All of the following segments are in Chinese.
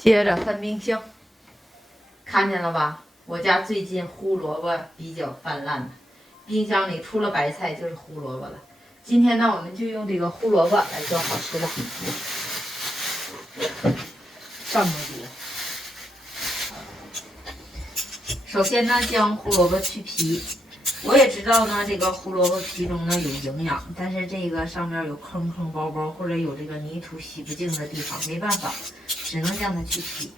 接着翻冰箱，看见了吧？我家最近胡萝卜比较泛滥了，冰箱里除了白菜就是胡萝卜了。今天呢，我们就用这个胡萝卜来做好吃的饼皮。这么多。首先呢，将胡萝卜去皮。我也知道呢，这个胡萝卜皮中呢有营养，但是这个上面有坑坑包包或者有这个泥土洗不净的地方，没办法，只能将它去皮。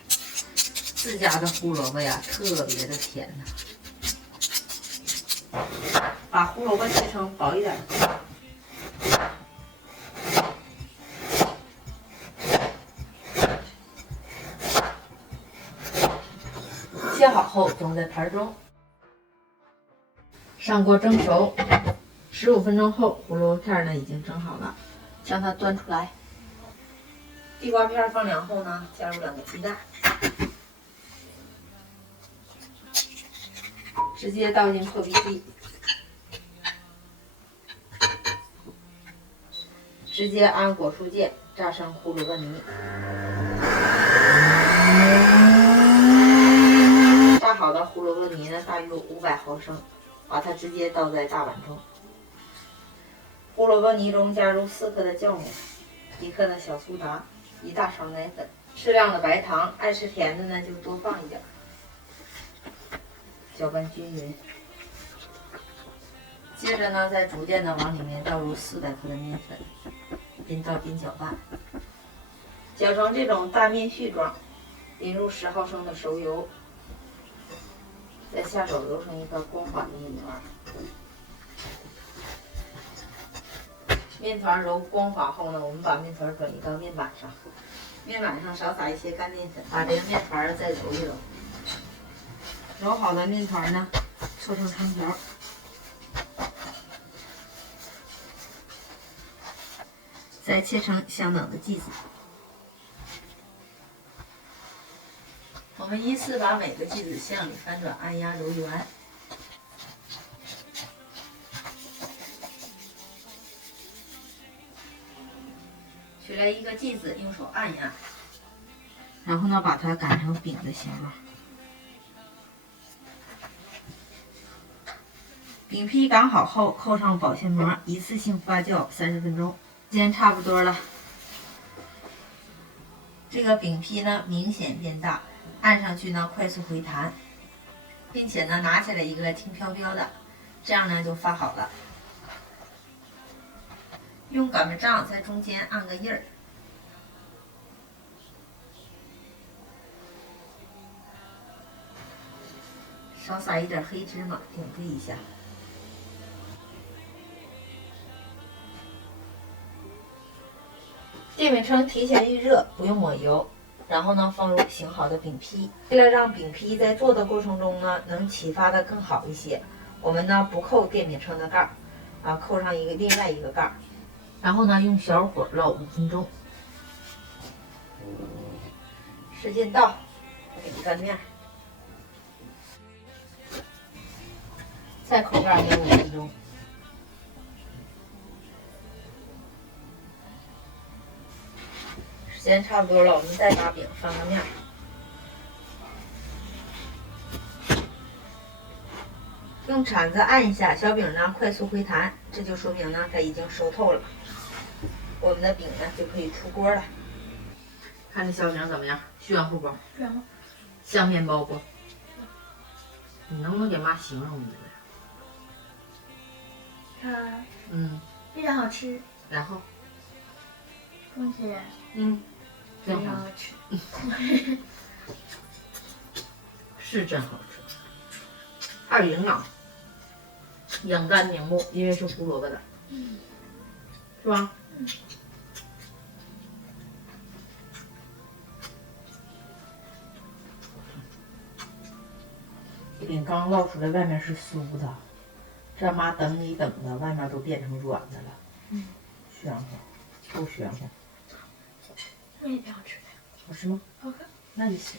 自家的胡萝卜呀，特别的甜呐。把胡萝卜切成薄一点的块。切好后装在盘中，上锅蒸熟。15分钟后，胡萝卜片呢已经蒸好了，将它端出来。地瓜片放凉后呢，加入2个鸡蛋，直接倒进破壁机，直接按果蔬键炸成胡萝卜泥。炸好的胡萝卜泥呢，大约500毫升，把它直接倒在大碗中。胡萝卜泥中加入4克的酵母，1克的小苏打，1大勺奶粉，适量的白糖，爱吃甜的呢就多放一点。搅拌均匀。接着呢，再逐渐的往里面倒入400克的面粉，边倒边搅拌，搅成这种大面絮状，淋入10毫升的熟油，再下手揉成一个光滑的面团。面团揉光滑后呢，我们把面团转移到面板上，面板上少撒一些干面粉，把这个面团再揉一揉。揉好的面团呢，搓成长条，再切成相等的剂子。我们依次把每个剂子向里翻转，按压揉圆。取来一个剂子，用手按压，然后呢，把它擀成饼的形状。饼皮擀好后，扣上保鲜膜，一次性发酵30分钟，时间差不多了。这个饼皮呢，明显变大，按上去呢，快速回弹，并且呢，拿起来一个轻飘飘的，这样呢就发好了。用擀面杖在中间按个印儿，少撒一点黑芝麻，点缀一下。电饼铛提前预热，不用抹油，然后呢放入醒好的饼皮。为了让饼皮在做的过程中呢能起发的更好一些，我们呢不扣电饼铛的盖儿，扣上另外一个盖儿，然后呢用小火烙5分钟。时间到，饼干面，再扣盖焖5分钟。时间差不多了，我们再把饼翻个面，用铲子按一下，小饼呢快速回弹，这就说明呢它已经熟透了。我们的饼呢就可以出锅了。看这小饼怎么样？炫乎不？炫乎。像面包不？你能不能给妈形容一下？它非常好吃。然后？并且非常好吃。是真好吃。2营养，养肝明目，因为是胡萝卜的，是吧？饼刚烙出来，外面是酥的，这妈等你等的，外面都变成软的了。炫乎，够炫乎。那也挺好吃的。好吃吗？好吃。那就行。